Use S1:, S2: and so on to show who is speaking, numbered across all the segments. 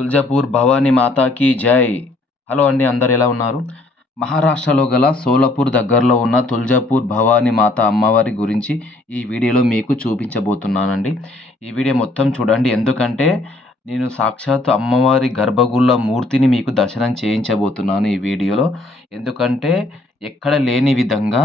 S1: తుల్జాపూర్ భవానీ మాతాకి జై. హలో అండి అందరు ఎలా ఉన్నారు? మహారాష్ట్రలో గల సోలాపూర్ దగ్గరలో ఉన్న తుల్జాపూర్ భవానీ మాత అమ్మవారి గురించి ఈ వీడియోలో మీకు చూపించబోతున్నానండి. ఈ వీడియో మొత్తం చూడండి. ఎందుకంటే నేను సాక్షాత్ అమ్మవారి గర్భగుళ్ళ మూర్తిని మీకు దర్శనం చేయించబోతున్నాను ఈ వీడియోలో. ఎందుకంటే ఎక్కడ లేని విధంగా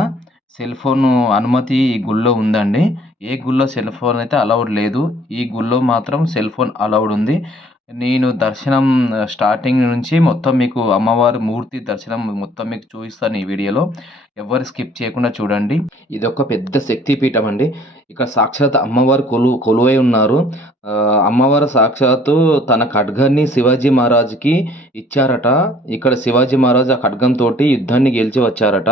S1: సెల్ ఫోన్ అనుమతి ఈ గుళ్ళో ఉందండి. ఏ గుళ్ళో సెల్ ఫోన్ అయితే అలౌడ్ లేదు. ఈ గుళ్ళో మాత్రం సెల్ ఫోన్ అలౌడ్ ఉంది. నేను దర్శనం స్టార్టింగ్ నుంచి మొత్తం మీకు అమ్మవారి మూర్తి దర్శనం మొత్తం మీకు చూపిస్తాను ఈ వీడియోలో. ఎవరు స్కిప్ చేయకుండా చూడండి. ఇది ఒక పెద్ద శక్తిపీఠం అండి. ఇక్కడ సాక్షాత్ అమ్మవారు కొలు కొలువై ఉన్నారు. అమ్మవారు సాక్షాత్తు తన ఖడ్గాన్ని శివాజీ మహారాజ్కి ఇచ్చారట. ఇక్కడ శివాజీ మహారాజ్ ఆ ఖడ్గంతో యుద్ధాన్ని గెలిచి వచ్చారట.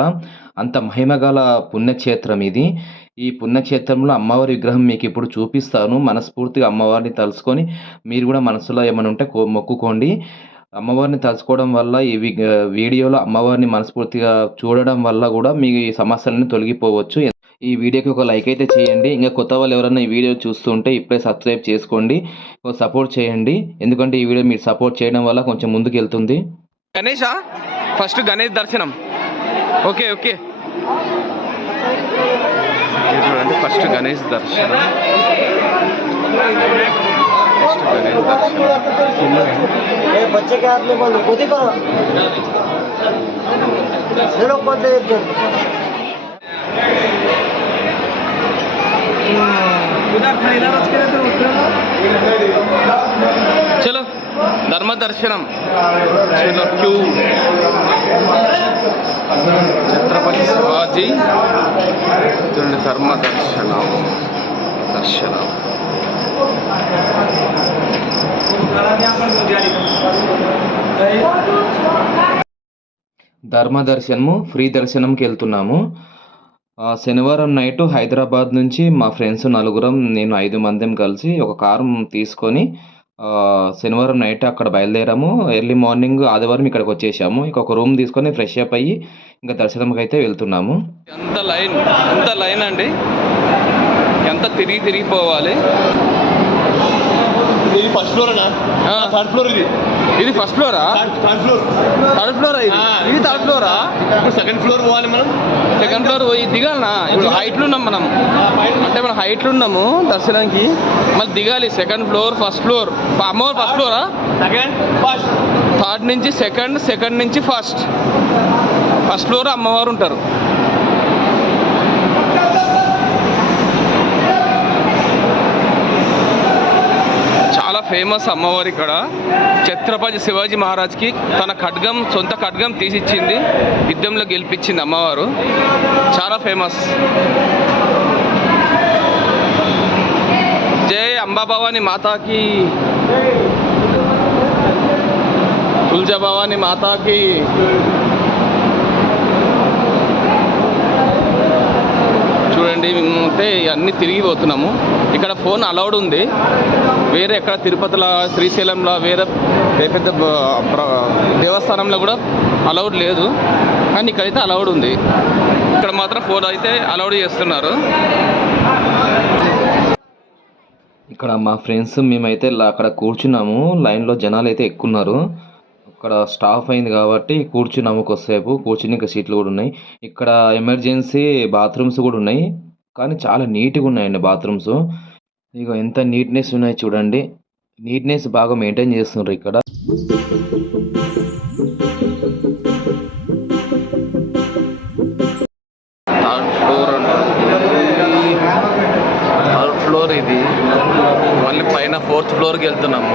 S1: అంత మహిమగల పుణ్యక్షేత్రం ఇది. ఈ పుణ్యక్షేత్రంలో అమ్మవారి విగ్రహం మీకు ఇప్పుడు చూపిస్తాను. మనస్ఫూర్తిగా అమ్మవారిని తలుసుకొని మీరు కూడా మనసులో ఏమైనా ఉంటే కో- మొక్కుకోండి. అమ్మవారిని తలుచుకోవడం వల్ల ఈ వీడియోలో అమ్మవారిని మనస్ఫూర్తిగా చూడడం వల్ల కూడా మీ సమస్యలను తొలగిపోవచ్చు. ఈ వీడియోకి ఒక లైక్ అయితే చేయండి. ఇంకా కొత్త వాళ్ళు ఎవరైనా ఈ వీడియో చూస్తుంటే ఇప్పుడే సబ్స్క్రైబ్ చేసుకోండి. సపోర్ట్ చేయండి. ఎందుకంటే ఈ వీడియో మీరు సపోర్ట్ చేయడం వల్ల కొంచెం ముందుకు వెళ్తుంది
S2: గణేషా ఫస్ట్ గణేష్ దర్శనం. Okay okay. చూడండి ఫస్ట్ గణేష్ దర్శనం. ఫస్ట్ గణేష్ దర్శనం. చలో ధర్మ దర్శనం చలో క్యూ. ఛత్రపతి శివాజీ ధర్మ దర్శనం దర్శనం.
S1: ధర్మ దర్శనము ఫ్రీ దర్శనంకి వెళ్తున్నాము. శనివారం నైట్ హైదరాబాద్ నుంచి మా ఫ్రెండ్స్ నలుగురం నేను ఐదు మందిని కలిసి ఒక కారు తీసుకొని శనివారం నైట్ అక్కడ బయలుదేరాము. ఎర్లీ మార్నింగ్ ఆదివారం ఇక్కడికి వచ్చేసాము. ఇక ఒక రూమ్ తీసుకొని ఫ్రెష్ అప్ అయ్యి ఇంకా దర్శనంకి అయితే వెళ్తున్నాము.
S2: ఎంత లైన్? ఎంత లైన్ అండి? ఎంత తిరిగి తిరిగి పోవాలి?
S3: ఇది ఫస్ట్ ఫ్లోర్ అన్నా?
S2: ఆ.
S3: థర్డ్ ఫ్లోర్ ఇది.
S2: ఇది ఫస్ట్ ఫ్లోరా
S3: థర్డ్ ఫ్లోర్
S2: థర్డ్ ఫ్లోరా ఇది. ఇది థర్డ్ ఫ్లోరా
S3: ఇప్పుడు సెకండ్ ఫ్లోర్ పోవాలి మనం.
S2: సెకండ్ ఫ్లోర్ పోయి దిగాలనా? ఇప్పుడు హైట్లో ఉన్నాం మనం. అంటే మనం హైట్లో ఉన్నాము దర్శనానికి. మళ్ళీ దిగాలి. సెకండ్ ఫ్లోర్ ఫస్ట్ ఫ్లోర్ అమ్మవారు ఫస్ట్ ఫ్లోరా
S3: సెకండ్ ఫస్ట్
S2: థర్డ్ నుంచి సెకండ్ సెకండ్ నుంచి ఫస్ట్ ఫస్ట్ ఫ్లోర్ అమ్మవారు ఉంటారు. చాలా ఫేమస్ అమ్మవారు ఇక్కడ ఛత్రపతి శివాజీ మహారాజ్కి తన ఖడ్గం సొంత ఖడ్గం తీసిచ్చింది. యుద్ధంలో గెలిపించింది అమ్మవారు. చాలా ఫేమస్. జై అంబాభవాని మాతాకి. తులజాభవాని మాతాకి. చూడండి మేము అన్నీ తిరిగి పోతున్నాము ఇక్కడ ఫోన్ అలౌడ్ ఉంది. వేరే ఎక్కడ తిరుపతిలో శ్రీశైలంలో వేరే పెద్ద దేవస్థానంలో కూడా అలౌడ్ లేదు. కానీ ఇక్కడైతే అలౌడ్ ఉంది. ఇక్కడ మాత్రం ఫోన్ అయితే అలౌడ్ చేస్తున్నారు.
S1: ఇక్కడ మా ఫ్రెండ్స్ మేమైతే అక్కడ కూర్చున్నాము. లైన్లో జనాలు అయితే ఎక్కున్నారు ఇక్కడ స్టాఫ్ అయింది కాబట్టి కూర్చున్నాము కొద్దిసేపు. కూర్చుని ఇంకా సీట్లు కూడా ఉన్నాయి. ఇక్కడ ఎమర్జెన్సీ బాత్రూమ్స్ కూడా ఉన్నాయి. కానీ చాలా నీట్గా ఉన్నాయండి బాత్రూమ్స్. ఇక ఎంత నీట్నెస్ ఉన్నాయి చూడండి. నీట్నెస్ బాగా మెయింటైన్ చేస్తున్నారు ఇక్కడ.
S2: థర్డ్ ఫ్లోర్ థర్డ్ ఫ్లోర్ ఇది. మళ్ళీ పైన ఫోర్త్ ఫ్లోర్కి వెళ్తున్నాము.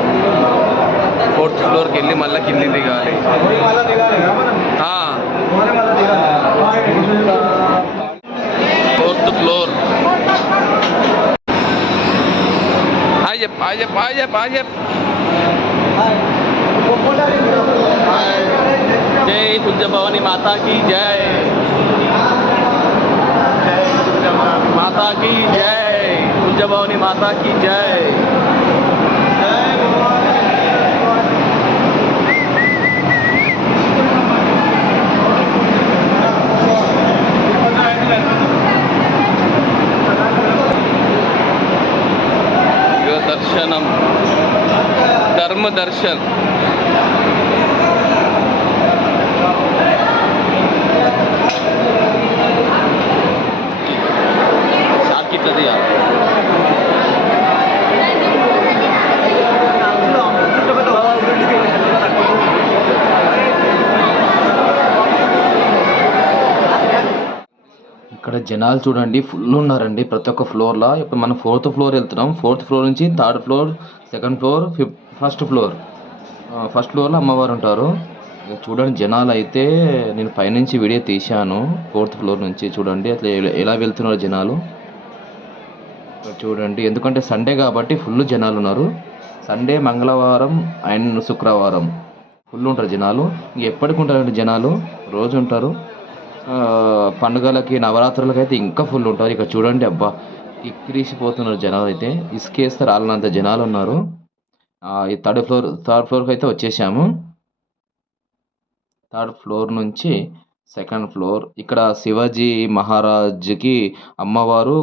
S2: ఫోర్త్ ఫ్లోర్కి వెళ్ళి మళ్ళీ కింది దిగాలి. the floor. Ayep, ayep, ayep, ayep. जय दुर्गा भवानी माता की जय। जय माता की जय। दुर्गा भवानी माता की जय। దర్శనం
S1: ఇక్కడ జనాలు చూడండి ఫుల్ ఉన్నారండి. ప్రతి ఒక్క ఫ్లోర్లో ఇప్పుడు మనం ఫోర్త్ ఫ్లోర్ వెళ్తున్నాం. ఫోర్త్ ఫ్లోర్ నుంచి third floor second floor fifth first floor. First ఫ్లోర్లో అమ్మవారు ఉంటారు. ఇక చూడండి జనాలు అయితే నేను పైనుంచి వీడియో తీశాను. ఫోర్త్ ఫ్లోర్ నుంచి చూడండి అట్లా ఎలా- వెళ్తున్నారు జనాలు. చూడండి ఎందుకంటే సండే కాబట్టి ఫుల్ జనాలు ఉన్నారు. సండే మంగళవారం అండ్ శుక్రవారం ఫుల్ ఉంటారు జనాలు. ఇంక ఎప్పటికి ఉంటారండి జనాలు? రోజు ఉంటారు. పండుగలకి నవరాత్రులకి అయితే ఇంకా ఫుల్ ఉంటారు. ఇక్కడ చూడండి అబ్బా ఇక్కిరిసిపోతున్నారు జనాలు అయితే ఇసుకేస్తే వాళ్ళంత జనాలు ఉన్నారు. ఈ థర్డ్ ఫ్లోర్ థర్డ్ ఫ్లోర్కి అయితే వచ్చేసాము. థర్డ్ ఫ్లోర్ నుంచి సెకండ్ ఫ్లోర్. ఇక్కడ శివాజీ మహారాజ్కి అమ్మవారు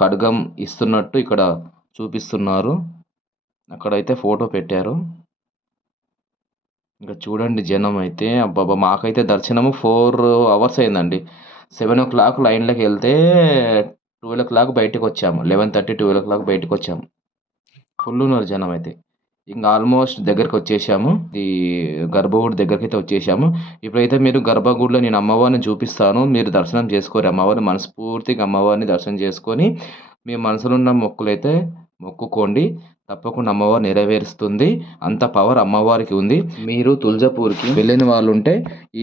S1: ఖడ్గం ఇస్తున్నట్టు ఇక్కడ చూపిస్తున్నారు. అక్కడైతే ఫోటో పెట్టారు. ఇంకా చూడండి జనం అయితే. అబ్బాబా మాకైతే దర్శనము ఫోర్ అవర్స్ అయిందండి. సెవెన్ ఓ క్లాక్ లైన్లోకి వెళ్తే ట్వెల్వ్ ఓ క్లాక్ బయటకు వచ్చాము. Eleven thirty twelve o'clock బయటకు వచ్చాము. ఫుల్ ఉన్నారు జనం అయితే. ఇంకా ఆల్మోస్ట్ దగ్గరకు వచ్చేసాము. ఈ గర్భగుడి దగ్గరికి అయితే వచ్చేసాము. ఇప్పుడైతే మీరు గర్భగుడిలో నేను అమ్మవారిని చూపిస్తాను. మీరు దర్శనం చేసుకోరు. అమ్మవారిని మనస్ఫూర్తిగా అమ్మవారిని దర్శనం చేసుకొని మీ మనసులో ఉన్న మొక్కులైతే మొక్కుకోండి. తప్పకుండా అమ్మవారు నెరవేరుస్తుంది. అంత పవర్ అమ్మవారికి ఉంది. మీరు తులజాపూర్కి వెళ్ళిన వాళ్ళు ఉంటే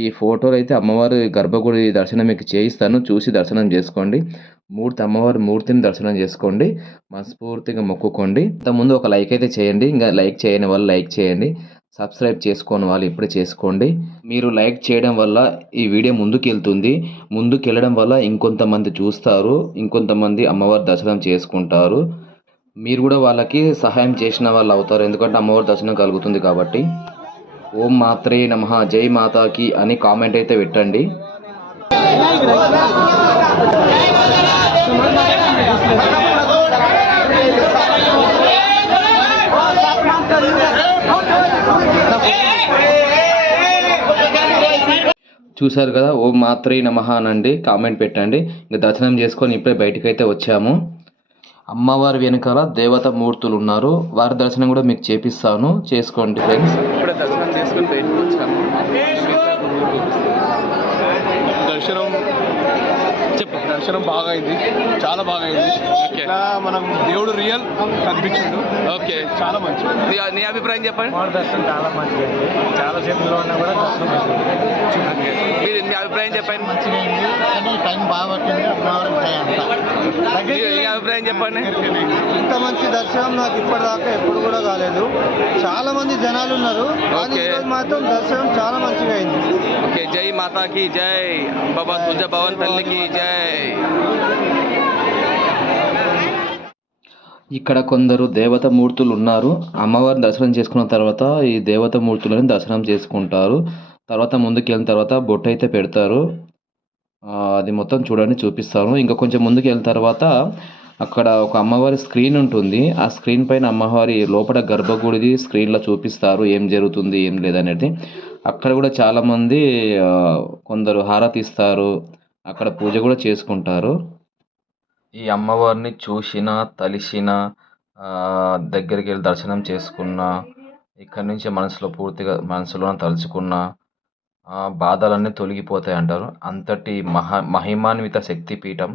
S1: ఈ ఫోటోలు అయితే అమ్మవారి గర్భగుడి దర్శనం మీకు చేయిస్తాను. చూసి దర్శనం చేసుకోండి. మూర్తి అమ్మవారి మూర్తిని దర్శనం చేసుకోండి. మనస్ఫూర్తిగా మొక్కుకోండి. ముందు ఒక లైక్ అయితే చేయండి. ఇంకా లైక్ చేయని వాళ్ళు లైక్ చేయండి. సబ్స్క్రైబ్ చేసుకోని వాళ్ళు ఇప్పుడే చేసుకోండి. మీరు లైక్ చేయడం వల్ల ఈ వీడియో ముందుకు వెళ్తుంది ముందుకు వెళ్ళడం వల్ల ఇంకొంతమంది చూస్తారు. ఇంకొంతమంది అమ్మవారి దర్శనం చేసుకుంటారు. మీరు కూడా వాళ్ళకి సహాయం చేసిన వాళ్ళు అవుతారు. ఎందుకంటే అమ్మవారి దర్శనం కలుగుతుంది కాబట్టి. ఓం మాత్రే నమ. జై మాతాకి అని కామెంట్ అయితే పెట్టండి. చూశారు కదా ఓ మాత్రే నమహ అనండి కామెంట్ పెట్టండి. ఇంకా దర్శనం చేసుకొని ఇప్పుడే బయటకైతే వచ్చాము. అమ్మవారి వెనకాల దేవత మూర్తులు ఉన్నారు. వారి దర్శనం కూడా మీకు చేపిస్తాను. చేసుకోండి ఫ్రెండ్స్
S2: ఇప్పుడే దర్శనం చేసుకొని బయటకు వచ్చాము
S3: దర్శనం చెప్పు దర్శనం బాగా అయింది చాలా బాగా అయింది
S2: ఓకే.
S3: ఇట్లా మనం దేవుడు రియల్ కనిపించిండు.
S2: ఓకే.
S3: చాలా మంచిది.
S2: నీ- నీ అభిప్రాయం చెప్పండి.
S4: దర్శనం చాలా మంచిగా చాలా సేపులో ఉన్నా కూడా దర్శనం.
S2: మీరు మీ అభిప్రాయం చెప్పండి.
S4: మంచిగా అయింది కానీ టైం బాగా పట్టింది. అమ్మవారికి టైం అంతా.
S2: మీ మీ అభిప్రాయం చెప్పండి.
S4: ఇంత మంచి దర్శనం నాకు ఇప్పటిదాకా ఎప్పుడు కూడా కాలేదు. చాలా మంది జనాలు ఉన్నారు. కానీ
S2: ఓకే.
S4: ఈరోజు మాత్రం దర్శనం చాలా మంచిగా అయింది.
S2: మాతాకి జై బాబా తుజ భవన్ తల్లికి జై
S1: ఇక్కడ కొందరు దేవత మూర్తులు ఉన్నారు. అమ్మవారిని దర్శనం చేసుకున్న తర్వాత ఈ దేవత మూర్తులను దర్శనం చేసుకుంటారు. తర్వాత ముందుకు వెళ్ళిన తర్వాత బొట్టు అయితే పెడతారు అది మొత్తం చూడండి చూపిస్తాను. ఇంకా కొంచెం ముందుకు వెళ్ళిన తర్వాత అక్కడ ఒక అమ్మవారి స్క్రీన్ ఉంటుంది. ఆ స్క్రీన్ పైన అమ్మవారి లోపల గర్భగుడిది స్క్రీన్లో చూపిస్తారు. ఏం జరుగుతుంది ఏం లేదనేది. అక్కడ కూడా చాలామంది కొందరు హారతి ఇస్తారు అక్కడ పూజ కూడా చేసుకుంటారు. ఈ అమ్మవారిని చూసిన తలిసిన దగ్గరికి వెళ్ళి దర్శనం చేసుకున్న ఇక్కడి నుంచి మనసులో పూర్తిగా మనసులో తలుచుకున్న బాధలన్నీ తొలగిపోతాయి అంటారు. అంతటి మహా మహిమాన్విత శక్తిపీఠం.